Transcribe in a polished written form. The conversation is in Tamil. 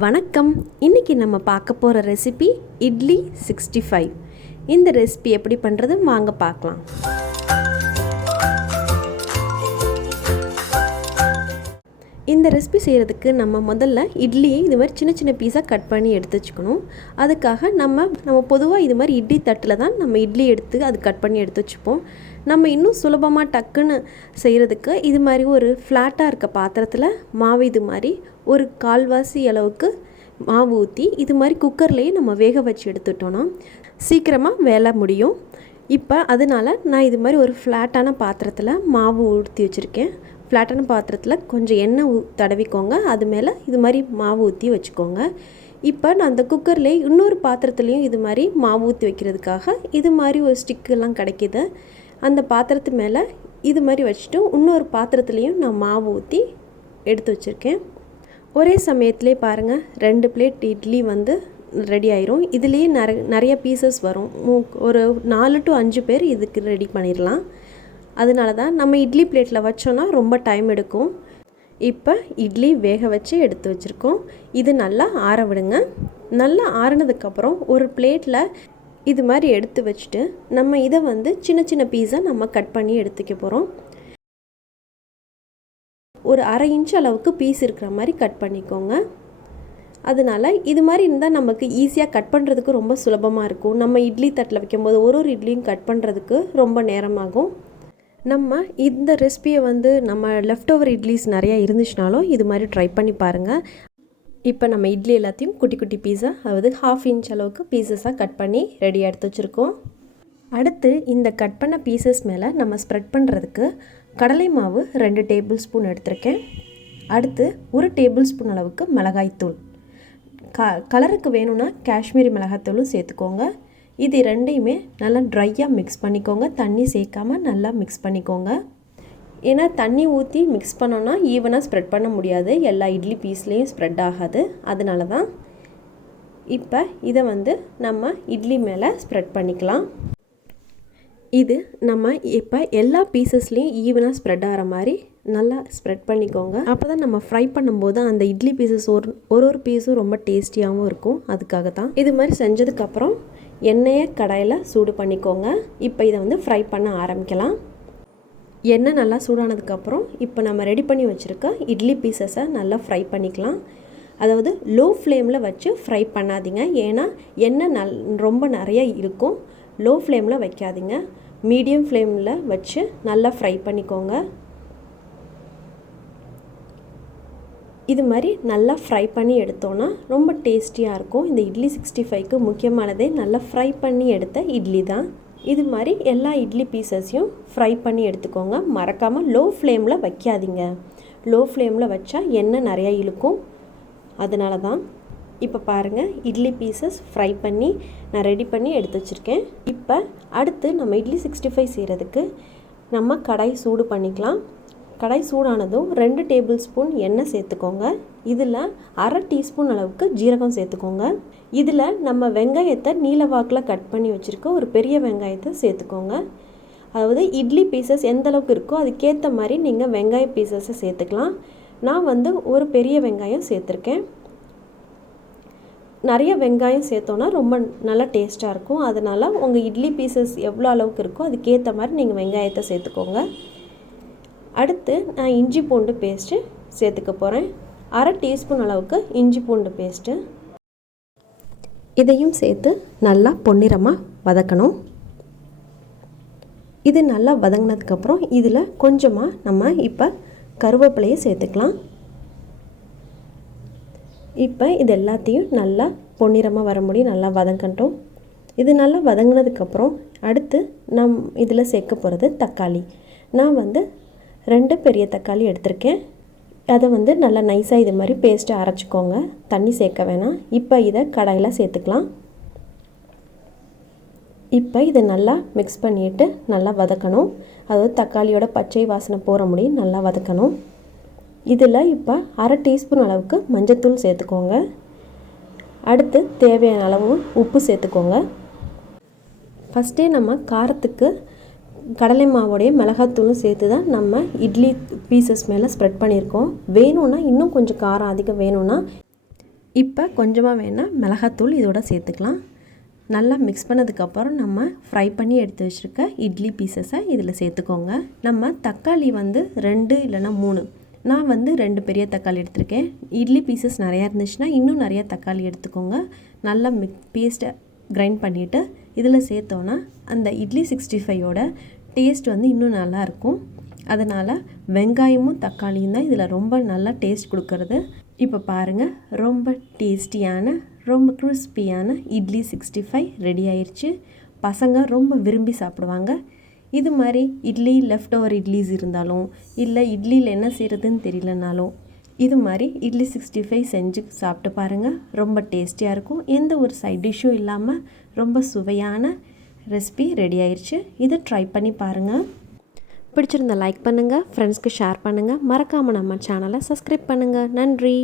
வணக்கம். இன்றைக்கி நம்ம பார்க்க போகிற ரெசிபி இட்லி 65. இந்த ரெசிபி எப்படி பண்ணுறது வாங்க பார்க்கலாம். இந்த ரெசிபி செய்கிறதுக்கு நம்ம முதல்ல இட்லியை இது மாதிரி சின்ன சின்ன பீஸாக கட் பண்ணி எடுத்து வச்சுக்கணும். அதுக்காக நம்ம பொதுவாக இது மாதிரி இட்லி தட்டில் தான் நம்ம இட்லி எடுத்து அது கட் பண்ணி எடுத்து வச்சுப்போம். நம்ம இன்னும் சுலபமாக டக்குன்னு செய்கிறதுக்கு இது மாதிரி ஒரு ஃப்ளாட்டாக இருக்க பாத்திரத்தில் மாவு இது மாதிரி ஒரு கால்வாசி அளவுக்கு மாவு ஊற்றி இது மாதிரி குக்கர்லேயே நம்ம வேக வச்சு எடுத்துட்டோன்னா சீக்கிரமாக வேலை முடியும். இப்போ அதனால் நான் இது மாதிரி ஒரு ஃப்ளாட்டான பாத்திரத்தில் மாவு ஊற்றி வச்சுருக்கேன். ஃப்ளாட்டான பாத்திரத்தில் கொஞ்சம் எண்ணெய் தடவிக்கோங்க. அது மேலே இது மாதிரி மாவு ஊற்றி வச்சுக்கோங்க. இப்போ நான் அந்த குக்கர்லேயே இன்னொரு பாத்திரத்துலேயும் இது மாதிரி மாவு ஊற்றி வைக்கிறதுக்காக இது மாதிரி ஒரு ஸ்டிக்கெல்லாம் கிடைக்கிது. அந்த பாத்திரத்து மேலே இது மாதிரி வச்சுட்டு இன்னொரு பாத்திரத்துலேயும் நான் மாவு ஊற்றி எடுத்து வச்சுருக்கேன். ஒரே சமயத்துலேயே பாருங்கள் 2 பிளேட் இட்லி ரெடி ஆயிரும். இதுலேயே நிறைய பீசஸ் வரும். ஒரு 4 to 5 பேர் இதுக்கு ரெடி பண்ணிடலாம். அதனால தான் நம்ம இட்லி பிளேட்டில் வச்சோன்னா ரொம்ப டைம் எடுக்கும். இப்போ இட்லி வேக வச்சு எடுத்து வச்சுருக்கோம். இது நல்லா ஆற விடுங்க. நல்லா ஆறினதுக்கப்புறம் ஒரு பிளேட்டில் இது மாதிரி எடுத்து வச்சுட்டு நம்ம இதை சின்ன சின்ன பீஸாக நம்ம கட் பண்ணி எடுத்துக்க போகிறோம். ஒரு 1/2 இன்ச் அளவுக்கு பீஸ் இருக்கிற மாதிரி கட் பண்ணிக்கோங்க. அதனால் இது மாதிரி இருந்தால் நமக்கு ஈஸியாக கட் பண்ணுறதுக்கு ரொம்ப சுலபமாக இருக்கும். நம்ம இட்லி தட்டில் வைக்கும்போது ஒரு இட்லியும் கட் பண்ணுறதுக்கு ரொம்ப நேரமாகும். நம்ம இந்த ரெசிபியை நம்ம லெஃப்ட் ஓவர் இட்லிஸ் நிறையா இருந்துச்சுனாலும் இது மாதிரி ட்ரை பண்ணி பாருங்கள். இப்போ நம்ம இட்லி எல்லாத்தையும் குட்டி குட்டி பீஸா, அதாவது 1/2 இன்ச் அளவுக்கு பீசஸாக கட் பண்ணி ரெடியாக எடுத்து வச்சுருக்கோம். அடுத்து இந்த கட் பண்ண பீசஸ் மேலே நம்ம ஸ்ப்ரெட் பண்ணுறதுக்கு கடலை மாவு 2 டேபிள் ஸ்பூன் எடுத்திருக்கேன். அடுத்து 1 டேபிள் ஸ்பூன் அளவுக்கு மிளகாய்த்தூள், கலருக்கு வேணும்னா காஷ்மீரி மிளகாய்த்தூளும் சேர்த்துக்கோங்க. இது ரெண்டையுமே நல்லா ட்ரையாக மிக்ஸ் பண்ணிக்கோங்க. தண்ணி சேர்க்காமல் நல்லா மிக்ஸ் பண்ணிக்கோங்க. ஏன்னா தண்ணி ஊற்றி மிக்ஸ் பண்ணோன்னா ஈவனாக ஸ்ப்ரெட் பண்ண முடியாது, எல்லா இட்லி பீஸ்லேயும் ஸ்ப்ரெட் ஆகாது. அதனால தான் இப்போ இதை நம்ம இட்லி மேலே ஸ்ப்ரெட் பண்ணிக்கலாம். இது நம்ம இப்போ எல்லா பீசஸ்லேயும் ஈவனாக ஸ்ப்ரெட் ஆகிற மாதிரி நல்லா ஸ்ப்ரெட் பண்ணிக்கோங்க. அப்போ தான் நம்ம ஃப்ரை பண்ணும்போது அந்த இட்லி பீசஸ் ஒரு பீஸும் ரொம்ப டேஸ்டியாகவும் இருக்கும். அதுக்காக தான் இது மாதிரி செஞ்சதுக்கப்புறம் எண்ணெயை கடாயில் சூடு பண்ணிக்கோங்க. இப்போ இதை ஃப்ரை பண்ண ஆரம்பிக்கலாம். எண்ணெய் நல்லா சூடானதுக்கப்புறம் இப்போ நம்ம ரெடி பண்ணி வச்சுருக்க இட்லி பீசஸை நல்லா ஃப்ரை பண்ணிக்கலாம். அதாவது லோ ஃப்ளேமில் வச்சு ஃப்ரை பண்ணாதீங்க, ஏன்னா எண்ணெய் ரொம்ப நிறைய இருக்கும். லோ ஃப்ளேமில் வைக்காதீங்க, மீடியம் ஃப்ளேமில் வச்சு நல்லா ஃப்ரை பண்ணிக்கோங்க. இது மாதிரி நல்லா ஃப்ரை பண்ணி எடுத்தோன்னா ரொம்ப டேஸ்டியாக இருக்கும். இந்த இட்லி 65க்கு முக்கியமானதே நல்லா ஃப்ரை பண்ணி எடுத்த இட்லி தான். இது மாதிரி எல்லா இட்லி பீசஸையும் ஃப்ரை பண்ணி எடுத்துக்கோங்க. மறக்காமல் லோ ஃப்ளேமில் வைக்காதீங்க. லோ ஃப்ளேமில் வச்சா எண்ணெய் நிறையா இழுக்கும். அதனால தான். இப்போ பாருங்கள், இட்லி பீசஸ் ஃப்ரை பண்ணி நான் ரெடி பண்ணி எடுத்து வச்சுருக்கேன். இப்போ அடுத்து நம்ம இட்லி 65 செய்கிறதுக்கு நம்ம கடாய் சூடு பண்ணிக்கலாம். கடாய் சூடானதும் 2 டேபிள் ஸ்பூன் எண்ணெய் சேர்த்துக்கோங்க. இதில் 1/2 டீஸ்பூன் அளவுக்கு ஜீரகம் சேர்த்துக்கோங்க. இதில் நம்ம வெங்காயத்தை நீல வாக்கில் கட் பண்ணி வச்சுருக்க ஒரு பெரிய வெங்காயத்தை சேர்த்துக்கோங்க. அதாவது இட்லி பீசஸ் எந்த அளவுக்கு இருக்கோ அதுக்கேற்ற மாதிரி நீங்கள் வெங்காய பீசஸை சேர்த்துக்கலாம். நான் ஒரு பெரிய வெங்காயம் சேர்த்துருக்கேன். நிறைய வெங்காயம் சேர்த்தோன்னா ரொம்ப நல்லா டேஸ்ட்டாக இருக்கும். அதனால் உங்கள் இட்லி பீசஸ் எவ்வளோ அளவுக்கு இருக்கோ அதுக்கேற்ற மாதிரி நீங்கள் வெங்காயத்தை சேர்த்துக்கோங்க. அடுத்து நான் இஞ்சி பூண்டு பேஸ்ட்டு சேர்த்துக்க போகிறேன். 1/2 டீஸ்பூன் அளவுக்கு இஞ்சி பூண்டு பேஸ்ட்டு, இதையும் சேர்த்து நல்லா பொன்னிறமாக வதக்கணும். இது நல்லா வதங்கினதுக்கப்புறம் இதில் கொஞ்சமாக நம்ம இப்போ கருவேப்பிலையை சேர்த்துக்கலாம். இப்போ இது எல்லாத்தையும் நல்லா பொன்னிறமாக வர முடியும் நல்லா வதங்கட்டும். இது நல்லா வதங்கினதுக்கப்புறம் அடுத்து நம் இதில் சேர்க்க போகிறது தக்காளி. நான் 2 பெரிய தக்காளி எடுத்திருக்கேன். அதை நல்லா நைஸாக இது மாதிரி பேஸ்ட்டை அரைச்சிக்கோங்க, தண்ணி சேர்க்க வேணாம். இப்போ இதை கடாயில் சேர்த்துக்கலாம். இப்போ இதை நல்லா மிக்ஸ் பண்ணிவிட்டு நல்லா வதக்கணும். அதாவது தக்காளியோட பச்சை வாசனை போகிற முடியும் நல்லா வதக்கணும். இதில் இப்போ 1/2 டீஸ்பூன் அளவுக்கு மஞ்சத்தூள் சேர்த்துக்கோங்க. அடுத்து தேவையான அளவு உப்பு சேர்த்துக்கோங்க. ஃபஸ்ட்டே நம்ம காரத்துக்கு கடலை மாவோடைய மிளகாத்தூளும் சேர்த்து தான் நம்ம இட்லி பீசஸ் மேலே ஸ்ப்ரெட் பண்ணியிருக்கோம். வேணும்னா இன்னும் கொஞ்சம் காரம் அதிகம் வேணும்னா இப்போ கொஞ்சமாக வேணால் மிளகாத்தூள் இதோட சேர்த்துக்கலாம். நல்லா மிக்ஸ் பண்ணதுக்கப்புறம் நம்ம ஃப்ரை பண்ணி எடுத்து வச்சுருக்க இட்லி பீசஸை இதில் சேர்த்துக்கோங்க. நம்ம தக்காளி 2 இல்லைனா 3, நான் 2 பெரிய தக்காளி எடுத்திருக்கேன். இட்லி பீசஸ் நிறையா இருந்துச்சுன்னா இன்னும் நிறையா தக்காளி எடுத்துக்கோங்க. நல்லா பேஸ்ட்டை கிரைண்ட் பண்ணிவிட்டு இதில் சேர்த்தோன்னா அந்த இட்லி 65யோட டேஸ்ட் இன்னும் நல்லாயிருக்கும். அதனால் வெங்காயமும் தக்காளியும் தான் இதில் ரொம்ப நல்லா டேஸ்ட் கொடுக்கறது. இப்போ பாருங்கள், ரொம்ப டேஸ்டியான ரொம்ப கிறிஸ்பியான இட்லி 65 ரெடி ஆயிடுச்சு. பசங்க ரொம்ப விரும்பி சாப்பிடுவாங்க. இது மாதிரி இட்லி லெஃப்ட் ஓவர் இட்லிஸ் இருந்தாலும் இல்லை இட்லியில் என்ன செய்கிறதுன்னு தெரியலனாலும் இது மாதிரி இட்லி 65 செஞ்சு சாப்பிட்டு பாருங்கள். ரொம்ப டேஸ்டியாக இருக்கும். எந்த ஒரு சைட் டிஷ்ஷும் இல்லாமல் ரொம்ப சுவையான ரெசிபி ரெடி ஆயிடுச்சு. இதை ட்ரை பண்ணி பாருங்கள். பிடிச்சிருந்தா லைக் பண்ணுங்கள், ஃப்ரெண்ட்ஸ்க்கு ஷேர் பண்ணுங்கள். மறக்காமல் நம்ம சேனலை சப்ஸ்கிரைப் பண்ணுங்கள். நன்றி.